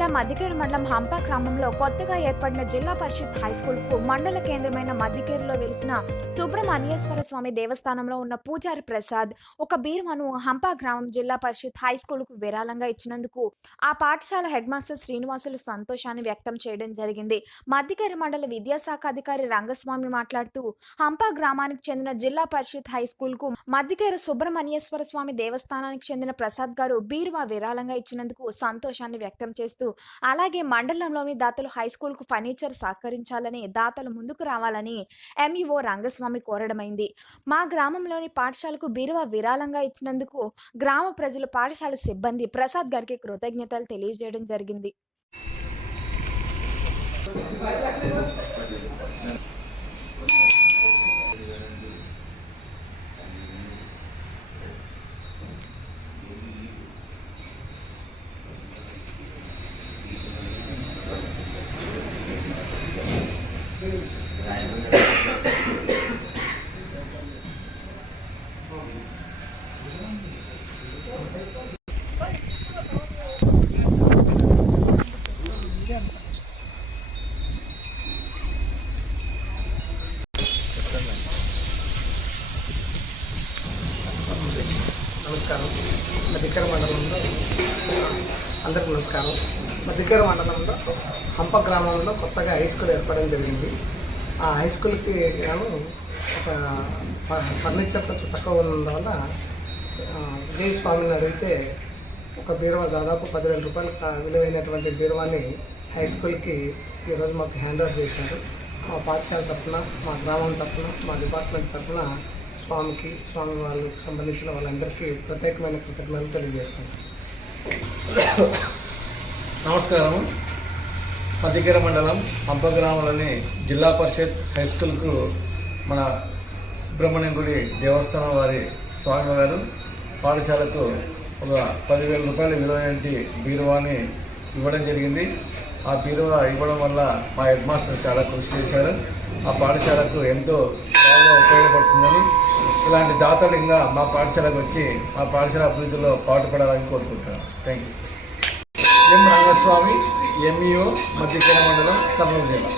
జిల్లా మద్దికేరు మండలం హంప గ్రామంలో కొత్తగా ఏర్పడిన జిల్లా పరిషత్ హైస్కూల్కు మండల కేంద్రమైన మద్దికేరులో వెలిసిన సుబ్రహ్మణ్యేశ్వర స్వామి దేవస్థానంలో ఉన్న పూజారి ప్రసాద్ ఒక బీరువాను హంప గ్రామం జిల్లా పరిషత్ హైస్కూల్కు విరాళంగా ఇచ్చినందుకు ఆ పాఠశాల హెడ్ మాస్టర్ శ్రీనివాసులు సంతోషాన్ని వ్యక్తం చేయడం జరిగింది. మద్దికేరు మండల విద్యాశాఖ అధికారి రంగస్వామి మాట్లాడుతూ హంప గ్రామానికి చెందిన జిల్లా పరిషత్ హైస్కూల్కు మద్దికేరు సుబ్రహ్మణ్యేశ్వర స్వామి దేవస్థానానికి చెందిన ప్రసాద్ గారు బీరువా విరాళంగా ఇచ్చినందుకు సంతోషాన్ని వ్యక్తం చేస్తూ అలాగే మండలంలోని దాతలు హైస్కూల్కు ఫర్నిచర్ సహకరించాలని, దాతలు ముందుకు రావాలని ఎంఈఓ రంగస్వామి కోరడమైంది. మా గ్రామంలోని పాఠశాలకు బీరువా విరాళంగా ఇచ్చినందుకు గ్రామ ప్రజలు, పాఠశాల సిబ్బంది ప్రసాద్ గారికి కృతజ్ఞతలు తెలియజేయడం జరిగింది. నమస్కారం. మద్దికేరు మండలంలో అందరికీ నమస్కారం. మద్దికేరు మండలంలో హంప గ్రామంలో కొత్తగా హై స్కూల్ ఏర్పడడం జరిగింది. ఆ హై స్కూల్కి గాను ఒక ఫర్నిచర్ కొంచెం తక్కువ ఉండడం వల్ల విజయ్ స్వామిని అడిగితే ఒక బీరువా దాదాపు 10,000 రూపాయలు విలువైనటువంటి బీరువాని హై స్కూల్కి ఈరోజు మాకు హ్యాండ్ ఓవర్ చేశారు. మా పాఠశాల తరఫున, మా గ్రామం తరఫున, మా డిపార్ట్మెంట్ తరఫున స్వామి వాళ్ళకి సంబంధించిన వాళ్ళందరికీ ప్రత్యేకమైన కృతజ్ఞతలు తెలియజేసుకుంటాం. నమస్కారం. మద్దికేరు మండలం హంప గ్రామంలోని జిల్లా పరిషత్ హై స్కూల్కు మన సుబ్రహ్మణ్యం గుడి దేవస్థానం వారి స్వామి గారు పాఠశాలకు ఒక 10,000 రూపాయల విలువైన బీరువాని ఇవ్వడం జరిగింది. ఆ బీరువా ఇవ్వడం వల్ల మా హెడ్ మాస్టర్ చాలా కృషి చేశారు. ఆ పాఠశాలకు ఎంతో బాగా ఉపయోగపడుతుందని, ఇలాంటి దాతలు ఇంకా మా పాఠశాలకు వచ్చి మా పాఠశాల అభివృద్ధిలో పాటుపడాలని కోరుకుంటున్నాను. Thank you. M Rangaswamy, MEO, Maddikera మండలం, కర్నూలు జిల్లా.